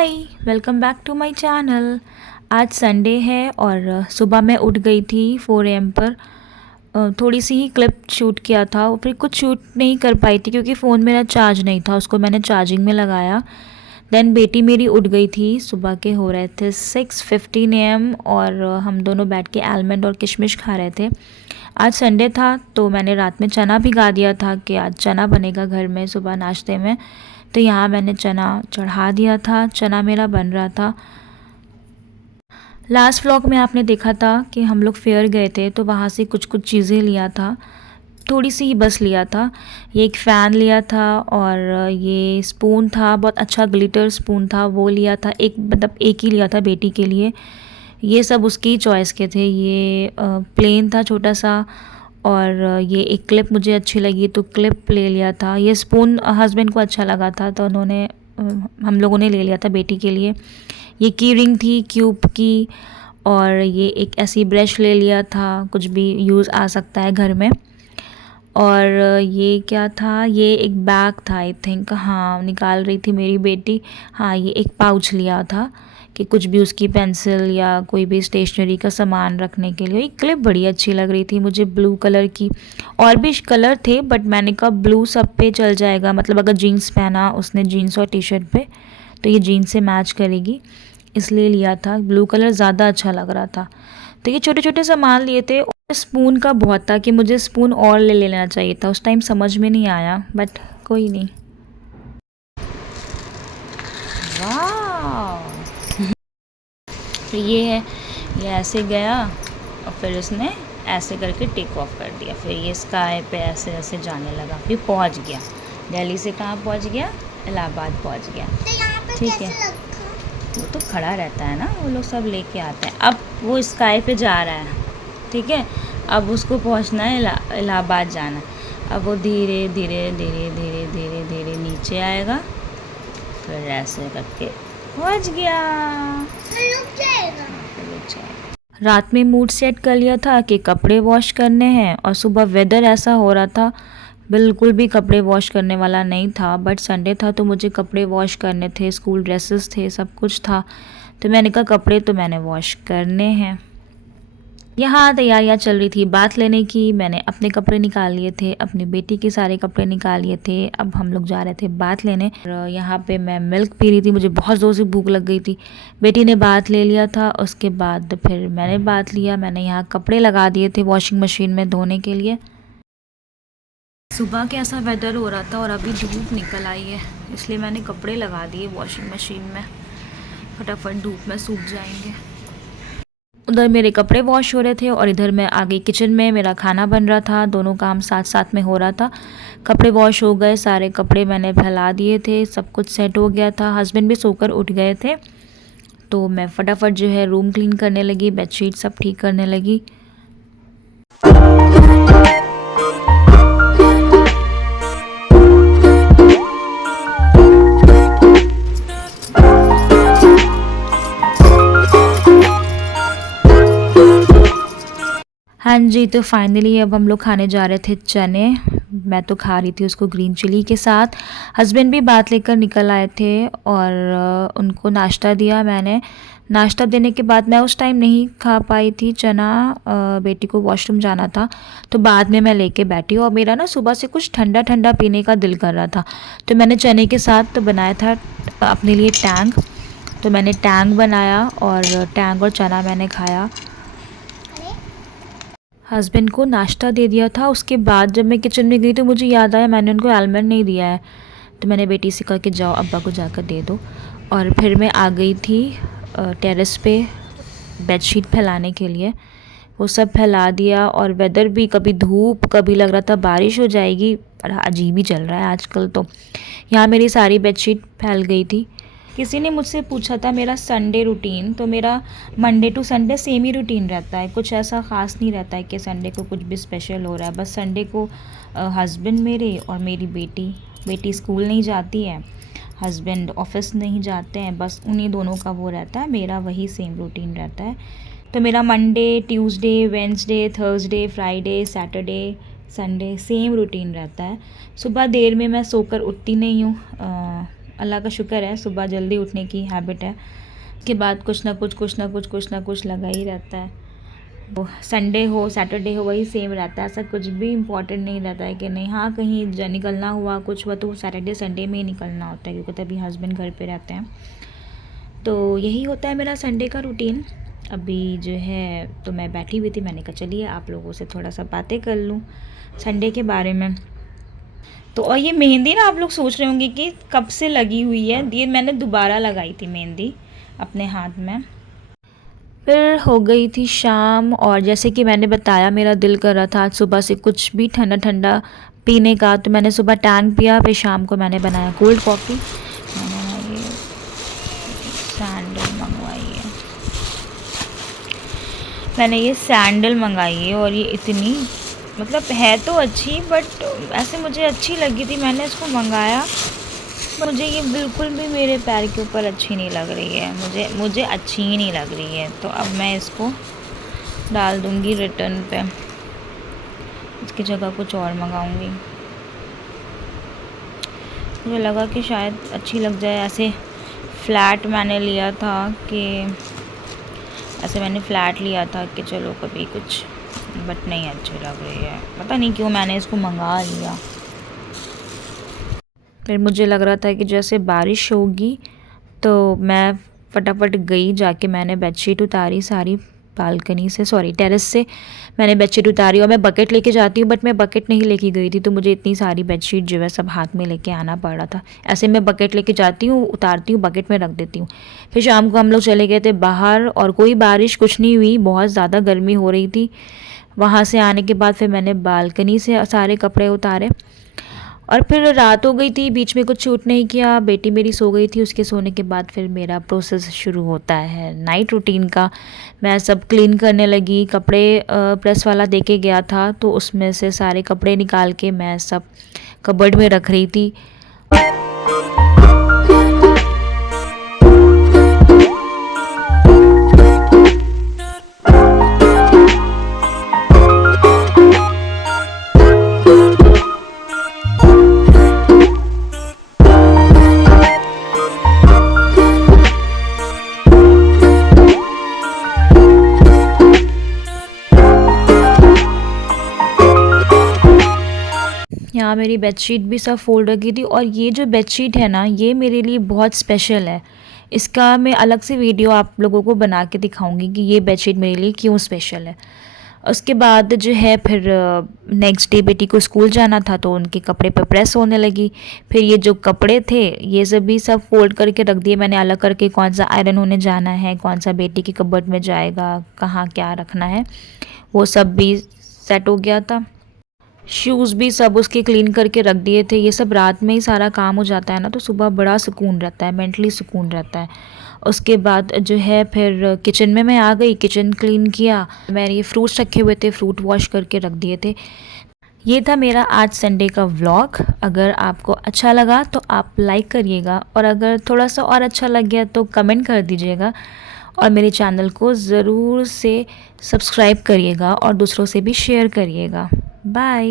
Hi, welcome back to my channel. आज Sunday है और सुबह मैं उठ गई थी 4 एम पर। थोड़ी सी ही क्लिप शूट किया था और फिर कुछ शूट नहीं कर पाई थी क्योंकि फ़ोन मेरा चार्ज नहीं था, उसको मैंने चार्जिंग में लगाया। देन बेटी मेरी उठ गई थी, सुबह के हो रहे थे 6:15 एम और हम दोनों बैठ के आलमंड और किशमिश खा रहे थे। आज संडे था तो मैंने रात में चना भिगा दिया था कि आज चना बनेगा घर में सुबह नाश्ते में। तो यहाँ मैंने चना चढ़ा दिया था, चना मेरा बन रहा था। लास्ट व्लॉग में आपने देखा था कि हम लोग फेयर गए थे तो वहाँ से कुछ कुछ चीज़ें लिया था, थोड़ी सी ही बस लिया था। ये एक फ़ैन लिया था और ये स्पून था, बहुत अच्छा ग्लिटर स्पून था, वो लिया था। एक मतलब एक ही लिया था बेटी के लिए, ये सब उसकी चॉइस के थे। ये प्लेन था छोटा सा और ये एक क्लिप मुझे अच्छी लगी तो क्लिप ले लिया था। ये स्पून हस्बैंड को अच्छा लगा था तो उन्होंने हम लोगों ने ले लिया था बेटी के लिए। ये की रिंग थी क्यूब की और ये एक ऐसी ब्रश ले लिया था, कुछ भी यूज़ आ सकता है घर में। और ये क्या था, ये एक बैग था आई थिंक, हाँ निकाल रही थी मेरी बेटी। हाँ ये एक पाउच लिया था कि कुछ भी उसकी पेंसिल या कोई भी स्टेशनरी का सामान रखने के लिए। ये क्लिप बड़ी अच्छी लग रही थी मुझे, ब्लू कलर की। और भी कलर थे बट मैंने कहा ब्लू सब पे चल जाएगा, मतलब अगर जीन्स पहना उसने, जीन्स और टी शर्ट पे, तो ये जीन्स से मैच करेगी, इसलिए लिया था। ब्लू कलर ज़्यादा अच्छा लग रहा था। तो ये छोटे छोटे सामान लिए थे। और स्पून का बहुत था कि मुझे स्पून और ले लेना चाहिए था, उस टाइम समझ में नहीं आया बट कोई नहीं। वाह तो ये है, ये ऐसे गया और फिर उसने ऐसे करके टेक ऑफ कर दिया, फिर ये स्काई पे ऐसे ऐसे जाने लगा, फिर पहुंच गया दिल्ली से। कहाँ पहुंच गया? इलाहाबाद पहुंच गया। ठीक है, वो तो खड़ा रहता है ना, वो लोग सब लेके आते हैं। अब वो स्काई पे जा रहा है, ठीक है, अब उसको पहुंचना है, इलाहाबाद जाना है। अब वो धीरे धीरे धीरे धीरे धीरे धीरे नीचे आएगा, फिर ऐसे करके पहुंच गया। रुक जाएगा। रात में मूड सेट कर लिया था कि कपड़े वॉश करने हैं और सुबह वेदर ऐसा हो रहा था, बिल्कुल भी कपड़े वॉश करने वाला नहीं था। बट संडे था तो मुझे कपड़े वॉश करने थे, स्कूल ड्रेसेस थे, सब कुछ था। तो मैंने कहा कपड़े तो मैंने वॉश करने हैं। यहाँ तैयारियाँ चल रही थी बात लेने की। मैंने अपने कपड़े निकाल लिए थे, अपनी बेटी के सारे कपड़े निकाल लिए थे। अब हम लोग जा रहे थे बात लेने और यहाँ पे मैं मिल्क पी रही थी, मुझे बहुत ज़ोर से भूख लग गई थी। बेटी ने बात ले लिया था, उसके बाद फिर मैंने बात लिया। मैंने यहाँ कपड़े लगा दिए थे वॉशिंग मशीन में धोने के लिए। सुबह कैसा वेदर हो रहा था और अभी धूप निकल आई है, इसलिए मैंने कपड़े लगा दिए वॉशिंग मशीन में, फटाफट धूप में सूख जाएंगे। उधर मेरे कपड़े वॉश हो रहे थे और इधर मैं आ गई किचन में, मेरा खाना बन रहा था, दोनों काम साथ साथ में हो रहा था। कपड़े वॉश हो गए, सारे कपड़े मैंने फैला दिए थे, सब कुछ सेट हो गया था। हस्बैंड भी सोकर उठ गए थे तो मैं फटाफट जो है रूम क्लीन करने लगी, बेडशीट सब ठीक करने लगी। हाँ जी, तो फाइनली अब हम लोग खाने जा रहे थे चने। मैं तो खा रही थी उसको ग्रीन चिली के साथ। हस्बैंड भी बात लेकर निकल आए थे और उनको नाश्ता दिया मैंने। नाश्ता देने के बाद मैं उस टाइम नहीं खा पाई थी चना, बेटी को वॉशरूम जाना था तो बाद में मैं लेके बैठी। और मेरा ना सुबह से कुछ ठंडा ठंडा पीने का दिल कर रहा था तो मैंने चने के साथ तो बनाया था अपने लिए टैंग। तो मैंने टैंग बनाया और टैंग और चना मैंने खाया। हस्बैंड को नाश्ता दे दिया था। उसके बाद जब मैं किचन में गई तो मुझे याद आया मैंने उनको आलमंड नहीं दिया है, तो मैंने बेटी से कहा कि जाओ अब्बा को जाकर दे दो। और फिर मैं आ गई थी टेरेस पे बेडशीट फैलाने के लिए, वो सब फैला दिया। और वेदर भी कभी धूप कभी लग रहा था बारिश हो जाएगी, बड़ा अजीब ही चल रहा है आजकल। तो यहाँ मेरी सारी बेडशीट फैल गई थी। किसी ने मुझसे पूछा था मेरा संडे रूटीन, तो मेरा मंडे टू संडे सेम ही रूटीन रहता है, कुछ ऐसा ख़ास नहीं रहता है कि संडे को कुछ भी स्पेशल हो रहा है। बस संडे को हस्बैंड मेरे और मेरी बेटी स्कूल नहीं जाती है, हस्बैंड ऑफिस नहीं जाते हैं, बस उन्हीं दोनों का वो रहता है, मेरा वही सेम रूटीन रहता है। तो मेरा Monday Tuesday Wednesday Thursday Friday Saturday Sunday same routine रहता है। सुबह देर में मैं सोकर उठती नहीं हूँ, अल्लाह का शुक्र है सुबह जल्दी उठने की हैबिट है। उसके बाद कुछ ना कुछ लगा ही रहता है। वो संडे हो सैटरडे हो वही सेम रहता है, ऐसा कुछ भी इम्पोर्टेंट नहीं रहता है कि नहीं हाँ कहीं निकलना हुआ कुछ हुआ तो सैटरडे संडे में ही निकलना होता है, क्योंकि तभी हस्बैंड घर पे रहते हैं। तो यही होता है मेरा संडे का रूटीन। अभी जो है तो मैं बैठी हुई थी, मैंने कहा चलिए आप लोगों से थोड़ा सा बातें कर लूँ संडे के बारे में। तो और ये मेहंदी ना आप लोग सोच रहे होंगे कि कब से लगी हुई है, ये मैंने दोबारा लगाई थी मेहंदी अपने हाथ में। फिर हो गई थी शाम और जैसे कि मैंने बताया मेरा दिल कर रहा था आज सुबह से कुछ भी ठंडा ठंडा पीने का, तो मैंने सुबह टैंग पिया, फिर शाम को मैंने बनाया कोल्ड कॉफ़ी। मैंने ये सैंडल मंगवाई है, मैंने ये सैंडल मंगाई है और ये इतनी मतलब है तो अच्छी बट ऐसे मुझे अच्छी लगी थी, मैंने इसको मंगाया। मुझे ये बिल्कुल भी मेरे पैर के ऊपर अच्छी नहीं लग रही है, मुझे अच्छी ही नहीं लग रही है। तो अब मैं इसको डाल दूँगी रिटर्न पे, इसकी जगह कुछ और मंगाऊँगी। मुझे लगा कि शायद अच्छी लग जाए। ऐसे फ्लैट मैंने लिया था कि चलो कभी कुछ, बट नहीं अच्छी लग रही है, पता नहीं क्यों मैंने इसको मंगा लिया। फिर मुझे लग रहा था कि जैसे बारिश होगी तो मैं फटाफट गई, जाके मैंने बेडशीट उतारी सारी बालकनी से, सॉरी टेरेस से मैंने बेडशीट उतारी। और मैं बकेट लेके जाती हूँ बट मैं बकेट नहीं लेके गई थी, तो मुझे इतनी सारी बेडशीट जो है सब हाथ में लेके आना पड़ रहा था। ऐसे मैं बकेट लेके जाती हूँ, उतारती हूँ, बकेट में रख देती हूँ। फिर शाम को हम लोग चले गए थे बाहर और कोई बारिश कुछ नहीं हुई, बहुत ज़्यादा गर्मी हो रही थी। वहाँ से आने के बाद फिर मैंने बालकनी से सारे कपड़े उतारे और फिर रात हो गई थी, बीच में कुछ शूट नहीं किया, बेटी मेरी सो गई थी। उसके सोने के बाद फिर मेरा प्रोसेस शुरू होता है नाइट रूटीन का। मैं सब क्लीन करने लगी, कपड़े प्रेस वाला देके गया था तो उसमें से सारे कपड़े निकाल के मैं सब कबर्ड में रख रही थी। यहाँ मेरी बेडशीट भी सब फोल्ड रखी थी और ये जो बेडशीट है ना ये मेरे लिए बहुत स्पेशल है। इसका मैं अलग से वीडियो आप लोगों को बना के दिखाऊंगी कि ये बेडशीट मेरे लिए क्यों स्पेशल है। उसके बाद जो है फिर नेक्स्ट डे बेटी को स्कूल जाना था तो उनके कपड़े पर प्रेस होने लगी। फिर ये जो कपड़े थे ये सब भी सब फोल्ड करके रख दिए मैंने अलग करके, कौन सा आयरन होने जाना है, कौन सा बेटी की कबर्ड में जाएगा, कहाँ क्या रखना है, वो सब भी सेट हो गया था। शूज़ भी सब उसके क्लीन करके रख दिए थे। ये सब रात में ही सारा काम हो जाता है ना, तो सुबह बड़ा सुकून रहता है, मेंटली सुकून रहता है। उसके बाद जो है फिर किचन में मैं आ गई, किचन क्लीन किया, मैंने ये फ्रूट्स रखे हुए थे, फ्रूट वॉश करके रख दिए थे। ये था मेरा आज संडे का व्लॉग। अगर आपको अच्छा लगा तो आप लाइक करिएगा और अगर थोड़ा सा और अच्छा लग गया तो कमेंट कर दीजिएगा और मेरे चैनल को ज़रूर से सब्सक्राइब करिएगा और दूसरों से भी शेयर करिएगा। बाय।